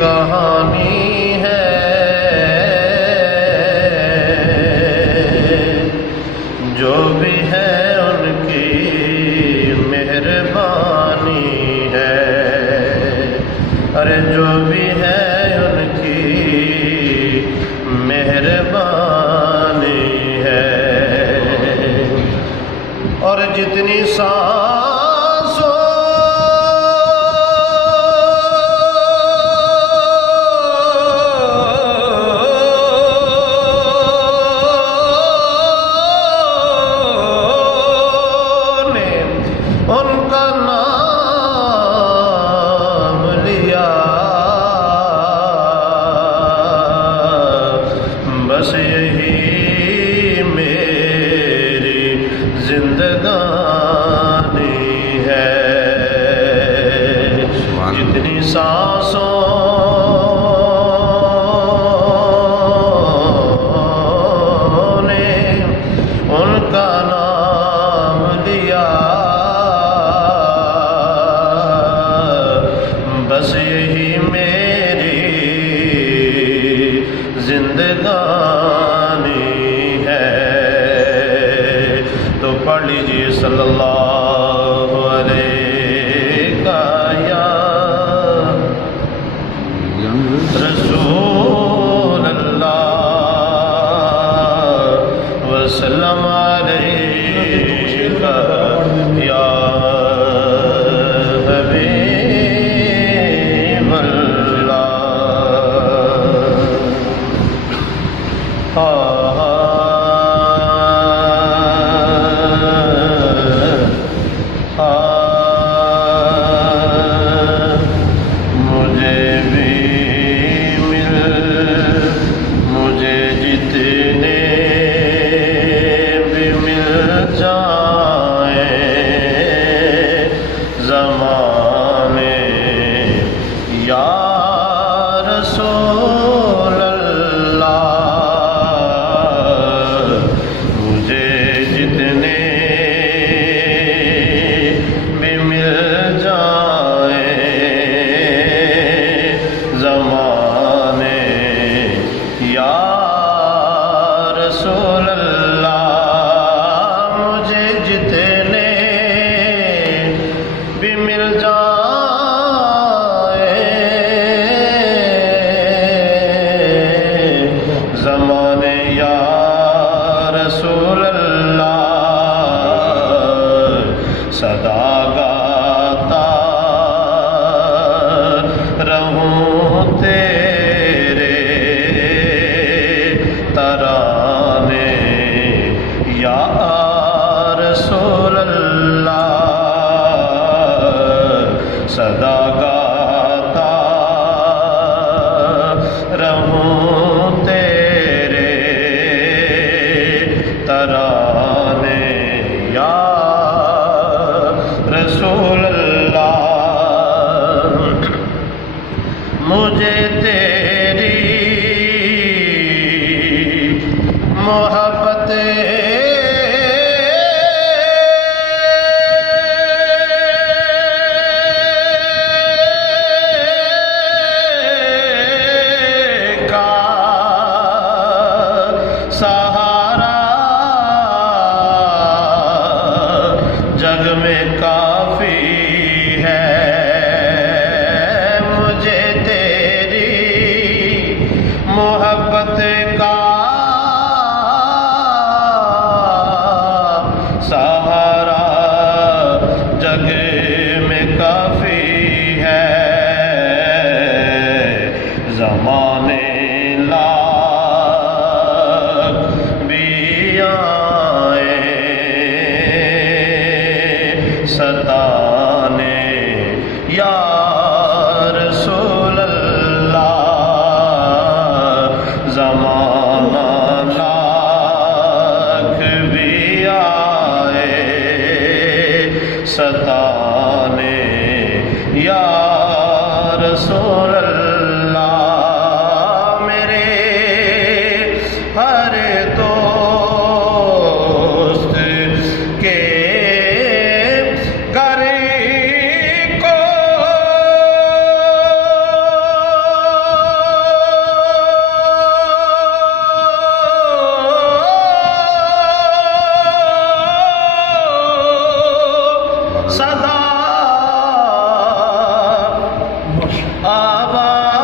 कहानी है, जो भी है उनकी मेहरबानी है। अरे जो भी है उनकी मेहरबानी है। और जितनी सांसों ने उनका नाम लिया, बस यही मेरी जिंदगानी है। जितनी सांसों ने उनका नाम लिया, बस यही मेरी जिंदगानी है। तो पढ़ लीजिए सल्लल्लाहु अलैहि या रसूल अल्लाह वसल्लम अलैका या हबीब अल्लाह। मुझे भी मुझे जितने भी मिल जाए ज़माने या रसूल अल्लाह। मुझे जितने भी मिल जाए ज़माने या रसूल अल्लाह। मुझे जितने भी मिल जाए ज़माने या रसूल अल्लाह, सदा गाता रहूं तेरे तराने या रसूल अल्लाह। सदा गाता रहूं तेरे तराने या रसूल अल्लाह। मुझे तेरी मोहब्बत का सहारा जग में काफी है। मुझे तेरी मोहब्बत का सहारा जग में काफी है। ज़माने लाख भी आए सताने या रसूल अल्लाह। ज़माना लाख भी आए सताने या रसूल अल्लाह। आबाद